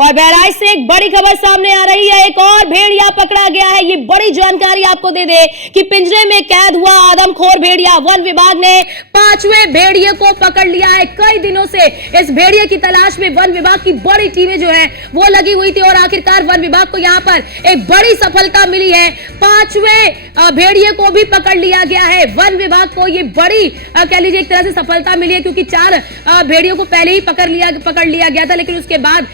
और बहराइच से एक बड़ी खबर सामने आ रही है। एक और भेड़िया पकड़ा गया है। ये बड़ी जानकारी आपको दे दे कि पिंजरे में कैद हुआ आदमखोर भेड़िया। वन विभाग ने 5वें भेड़िए को पकड़ लिया है। कई दिनों से इस भेड़िए की तलाश में वन विभाग की बड़ी टीमें जो है वो लगी हुई थी और आखिरकार वन विभाग को यहाँ पर एक बड़ी सफलता मिली है। 5वें भेड़िए को भी पकड़ लिया गया है। वन विभाग को ये बड़ी कह लीजिए एक तरह से सफलता मिली है, क्योंकि 4 भेड़ियों को पहले ही पकड़ लिया गया था, लेकिन उसके बाद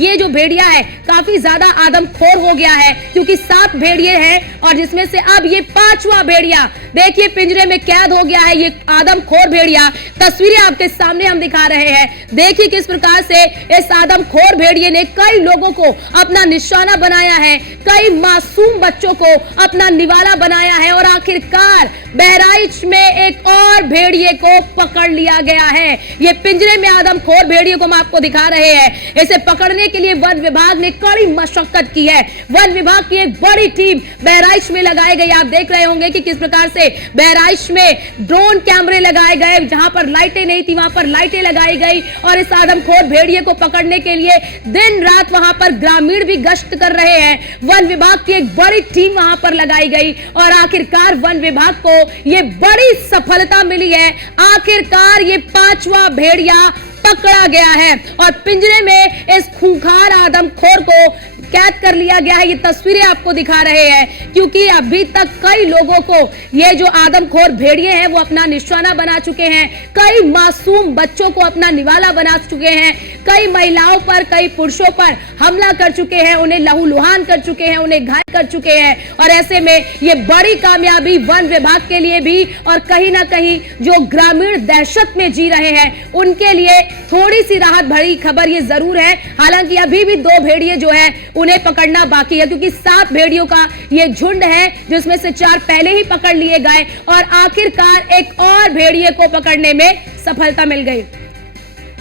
ये जो भेड़िया है काफी ज्यादा आदमखोर हो गया है, क्योंकि 7 भेड़िए हैं और जिसमें से अब ये 5वां भेड़िया देखिए पिंजरे में कैद हो गया है। ये आदमखोर भेड़िया, तस्वीरें आपके सामने हम दिखा रहे हैं। देखिए किस प्रकार से इस आदमखोर भेड़िए ने कई लोगों को अपना निशाना बनाया है, कई मासूम बच्चों को अपना निवाला बनाया है और आखिरकार बहराइच में एक और भेड़िए को पकड़ लिया गया है। ये पिंजरे में आदमखोर भेड़िए को हम आपको दिखा रहे हैं। इसे पकड़ने के लिए वन विभाग ने कड़ी मशक्कत की है। वन विभाग की एक बड़ी टीम बहराइच में लगाई गई। आप देख रहे होंगे कि किस प्रकार से बहराइच में ड्रोन कैमरे लगाए गए। जहां पर लाइटें नहीं थी वहां पर लाइटें लगाई गई और इस आदमखोर भेड़िए को पकड़ने के लिए दिन रात वहां पर ग्रामीण भी गश्त कर रहे हैं। वन विभाग की एक बड़ी टीम वहां पर लगाई गई और आखिरकार वन विभाग को यह बड़ी सफलता मिली है। आखिरकार ये 5वां भेड़िया पकड़ा गया है और पिंजरे में इस खूंखार आदमखोर को कैद कर लिया गया है। ये तस्वीरें आपको दिखा रहे हैं, क्योंकि अभी तक कई लोगों को ये जो आदमखोर भेड़िए हैं वो अपना निशाना बना चुके हैं। कई मासूम बच्चों को अपना निवाला बना चुके हैं। कई महिलाओं पर, कई पुरुषों पर हमला कर चुके हैं, उन्हें लहूलुहान कर चुके हैं, उन्हें घायल कर चुके हैं। और ऐसे में ये बड़ी कामयाबी वन विभाग के लिए भी और कहीं ना कहीं जो ग्रामीण दहशत में जी रहे हैं उनके लिए थोड़ी सी राहत भरी खबर ये जरूर है। हालांकि अभी भी 2 भेड़िए जो है उन्हें पकड़ना बाकी है, क्योंकि 7 भेड़ियों का ये झुंड है जिसमें से 4 पहले ही पकड़ लिए गए और आखिरकार एक और भेड़िए को पकड़ने में सफलता मिल गई।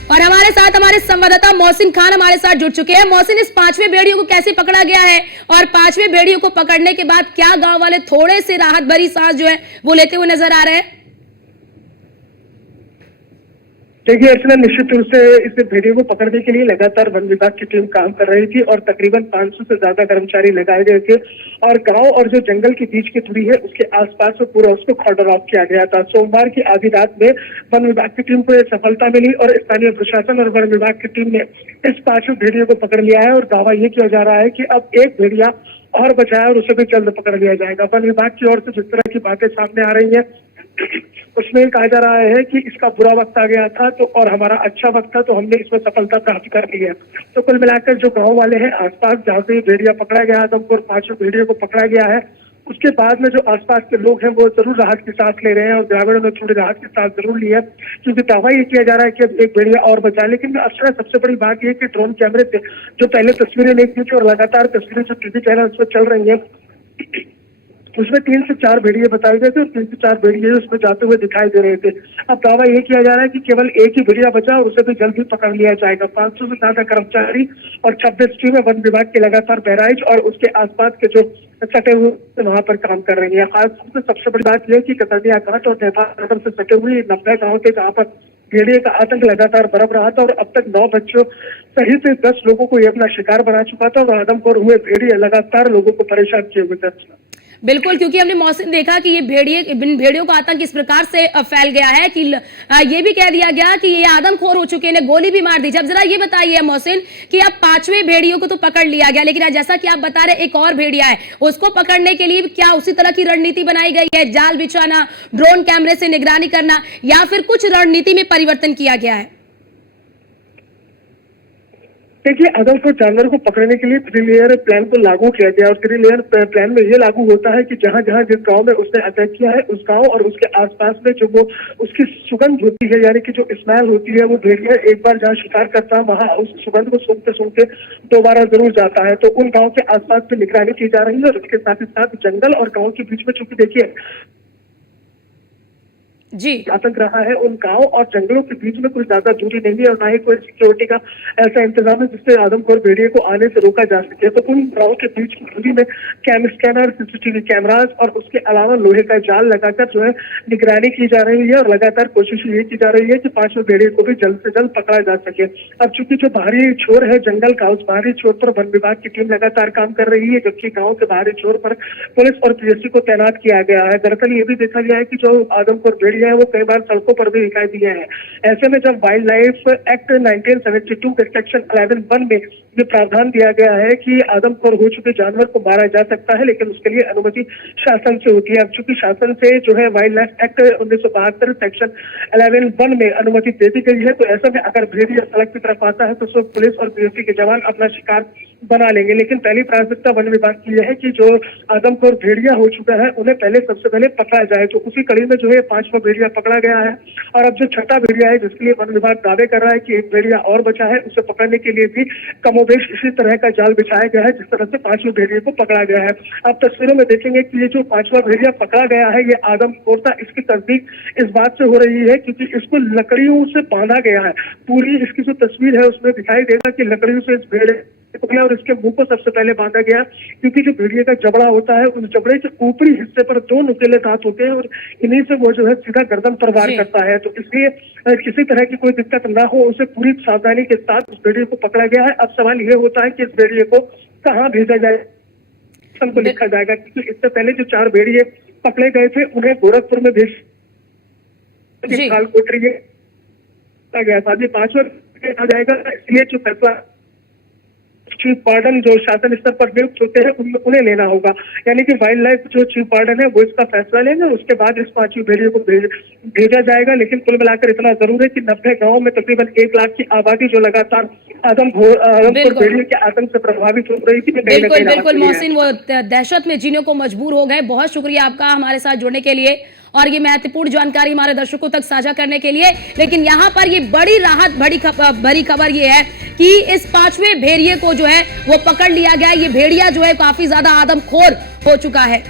और हमारे साथ हमारे संवाददाता मोहसिन खान हमारे साथ जुड़ चुके हैं। मोहसिन, इस 5वें भेड़ियों को कैसे पकड़ा गया है और 5वें भेड़ियों को पकड़ने के बाद क्या गांव वाले थोड़े से राहत भरी सांस जो है वो लेते हुए नजर आ रहे हैं? देखिए अर्चना, निश्चित रूप से इस भेड़ियों को पकड़ने के लिए लगातार वन विभाग की टीम काम कर रही थी और तकरीबन 500 से ज्यादा कर्मचारी लगाए गए थे और गांव और जो जंगल के बीच की दूरी है उसके आसपास में पूरा उसको कॉर्डन ऑफ किया गया था। सोमवार की आधी रात में वन विभाग की टीम को यह सफलता मिली और स्थानीय प्रशासन और वन विभाग की टीम ने इस 5वें भेड़िए को पकड़ लिया है और दावा ये किया जा रहा है कि अब एक भेड़िया और बचा है और उसे भी जल्द पकड़ लिया जाएगा। वन विभाग की ओर से जिस तरह की बातें सामने आ रही है उसमें कहा जा रहा है कि इसका बुरा वक्त आ गया था तो और हमारा अच्छा वक्त था तो हमने इसमें सफलता प्राप्त कर ली है। तो कुल मिलाकर जो गांव वाले हैं आसपास जहाँ से भेड़िया पकड़ा गया आदमखोर 5वें भेड़िए को पकड़ा गया है, उसके बाद में जो आसपास के लोग हैं वो जरूर राहत की सांस ले रहे हैं और ग्रामीणों ने थोड़ी राहत की सांस जरूर ली है, क्योंकि दावा ये किया जा रहा है कि अब एक भेड़िया और बचा है। लेकिन अक्सर सबसे बड़ी बात यह कि ड्रोन कैमरे से जो पहले तस्वीरें नहीं थी और लगातार तस्वीरें जो टीवी चैनल उस पर चल रही है उसमें 3 से 4 भेड़िए बताए गए थे और 3 से 4 भेड़िए उसमें जाते हुए दिखाई दे रहे थे। अब दावा ये किया जा रहा है कि केवल एक ही भेड़िया बचा और उसे भी जल्दी पकड़ लिया जाएगा। 500 से ज्यादा कर्मचारी और 26 टीमें वन विभाग के लगातार बहराइच और उसके आसपास के जो सटे हुए वहां पर काम कर रही है। खासतौर से सबसे बड़ी बात यह कि कतरनिया घाट और नेपाल से सटे हुए 90 गाँव थे जहाँ पर भेड़िए का आतंक लगातार बरप रहा था और अब तक 9 बच्चों सहित 10 लोगों को ये अपना शिकार बना चुका था और आदमखोर हुए भेड़िए लगातार लोगों को परेशान किए हुए थे। बिल्कुल, क्योंकि हमने मौसम देखा कि ये भेड़ियों का आतंक इस प्रकार से फैल गया है कि ये भी कह दिया गया कि ये आदमखोर हो चुके हैं, गोली भी मार दी। अब जरा ये बताइए मोहसिन कि अब 5वें भेड़ियों को तो पकड़ लिया गया, लेकिन जैसा कि आप बता रहे एक और भेड़िया है, उसको पकड़ने के लिए क्या उसी तरह की रणनीति बनाई गई है? जाल बिछाना, ड्रोन कैमरे से निगरानी करना, या फिर कुछ रणनीति में परिवर्तन किया गया है? देखिए, आदमखोर जानवर को पकड़ने के लिए 3 लेयर प्लान को लागू किया गया और 3 लेयर प्लान में ये लागू होता है कि जहां जहां जिस गांव में उसने अटैक किया है उस गांव और उसके आसपास में जो वो उसकी सुगंध होती है, यानी कि जो स्मेल होती है, वो भेड़िया एक बार जहां शिकार करता है वहां उस सुगंध को सूंघते सूंघते दोबारा जरूर जाता है। तो उन गाँव के आसपास में निगरानी की जा रही है और उसके साथ ही साथ जंगल और गाँव के बीच में, चूंकि देखिए जी। आतंक रहा है। उन गांव और जंगलों के बीच में कोई ज्यादा दूरी नहीं है और ना ही कोई सिक्योरिटी का ऐसा इंतजाम है जिससे आदमखोर भेड़िए को आने से रोका जा सके। तो उन गांव के बीच की दूरी में स्कैनर, सीसीटीवी कैमरास और उसके अलावा लोहे का जाल लगाकर जो है निगरानी की जा रही है और लगातार कोशिश ये की जा रही है कि पांचवें भेड़िए को भी जल्द से जल्द पकड़ा जा सके। अब चूंकि जो बाहरी छोर है जंगल का, उस बाहरी छोर पर वन विभाग की टीम लगातार काम कर रही है, जबकि गाँव के बाहरी छोर पर पुलिस और पीएससी को तैनात किया गया है। दरअसल ये भी देखा गया है कि जो आदमखोर भेड़िया है वो कई बार सड़कों पर भी दिखाई दिए हैं। ऐसे में जब वाइल्ड लाइफ एक्ट 1972 के सेक्शन 11(1) में ये प्रावधान दिया गया है कि आदमखोर हो चुके जानवर को मारा जा सकता है, लेकिन उसके लिए अनुमति शासन से होती है। अब चूंकि शासन से जो है वाइल्ड लाइफ एक्ट 1972 सेक्शन 11(1) में अनुमति दे दी गई है, तो ऐसे में अगर भेड़िया सड़क की तरफ आता है तो सब पुलिस और पीएससी के जवान अपना शिकार बना लेंगे। लेकिन पहली प्राथमिकता वन विभाग की यह है कि जो आदमखोर भेड़िया हो चुका है उन्हें सबसे पहले पकड़ा जाए। तो उसी कड़ी में जो है 5वां भेड़िया पकड़ा गया है और अब जो छठा भेड़िया है जिसके लिए वन विभाग दावे कर रहा है कि एक भेड़िया और बचा है, उसे पकड़ने के लिए भी कमोबेश इसी तरह का जाल बिछाया गया है जिस तरह से 5वें भेड़िए को पकड़ा गया है। अब तस्वीरों में देखेंगे कि ये जो 5वां भेड़िया पकड़ा गया है ये आदमखोर था। इसकी तस्दीक इस बात से हो रही है क्योंकि इसको लकड़ियों से बांधा गया है। पूरी इसकी जो तस्वीर है उसमें दिखाई देगा कि लकड़ियों से इस भेड़िए और इसके मुंह को सबसे पहले बांधा गया, क्योंकि जो भेड़िए का जबड़ा होता है उस जबड़े के ऊपरी हिस्से पर 2 नुकीले दांत होते हैं और इन्हीं से वो जो है सीधा गर्दन पर वार करता है। तो इसलिए किसी तरह की कोई दिक्कत ना हो उसे पूरी सावधानी के साथ उस भेड़िए को पकड़ा गया है। अब सवाल ये होता है कि इस भेड़िए को कहाँ भेजा जाए, को लिखा जाएगा, क्योंकि इससे पहले जो 4 भेड़िए पकड़े गए थे उन्हें गोरखपुर में भेज कोटरी गया था। 5वां आ जाएगा, इसलिए जो फैसला चीफ वार्डन जो शासन स्तर पर नियुक्त होते हैं उन्हें लेना होगा। यानी कि वाइल्ड लाइफ जो चीफ वार्डन है वो इसका फैसला लेंगे और उसके बाद इस 5वीं भेड़िए को भेजा जाएगा। लेकिन कुल मिलाकर इतना जरूर है कि 90 गाँव में तकरीबन 1 लाख की आबादी जो लगातार आदमखोर भेड़िए के आतंक से प्रभावित हो रही थी। बिल्कुल मोहसिन, वो दहशत में जीने को मजबूर हो गए। बहुत शुक्रिया आपका हमारे साथ जुड़ने के लिए और ये महत्वपूर्ण जानकारी हमारे दर्शकों तक साझा करने के लिए। लेकिन यहाँ पर ये बड़ी राहत भरी खबर ये है कि इस 5वें भेड़िए को जो है वो पकड़ लिया गया। ये भेड़िया जो है काफी ज्यादा आदमखोर हो चुका है।